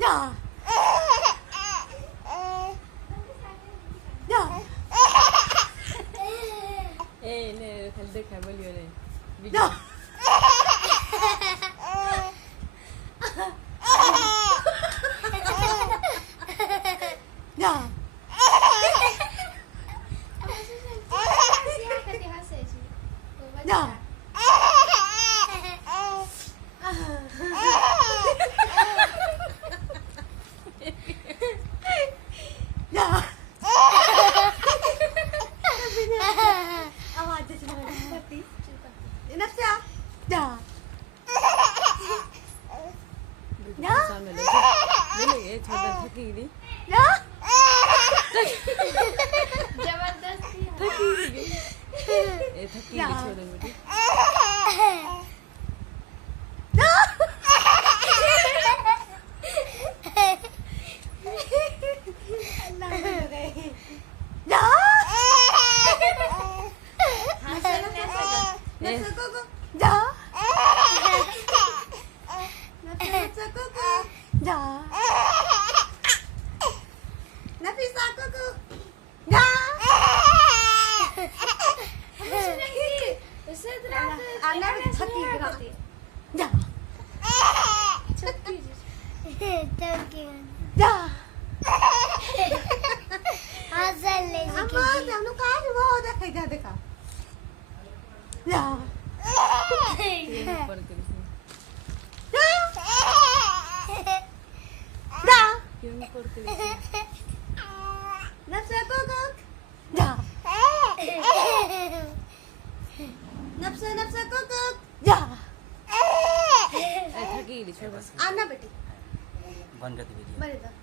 जा जा ए ने खाली देखा बोलियो रे जा जा जा जा आवाज करती नफ्सा जा जा सामने ले ये छोटा थकी गई जा जबरदस्ती थकी गई ए थकी गई छोड़ बेटी जा जा नफ्सा को जा नफ्सा को जा नफीसा को जा उसे रात आना थकी गई जा जा अम्मा जानो कहाँ है वो देखा देखा जा ये ऊपर कर जा जा ये ऊपर कर नफ्सा को जा नफ्सा को जा ए थकी गई छोड़ बस आना बेटी बंद कर दी वीडियो बड़े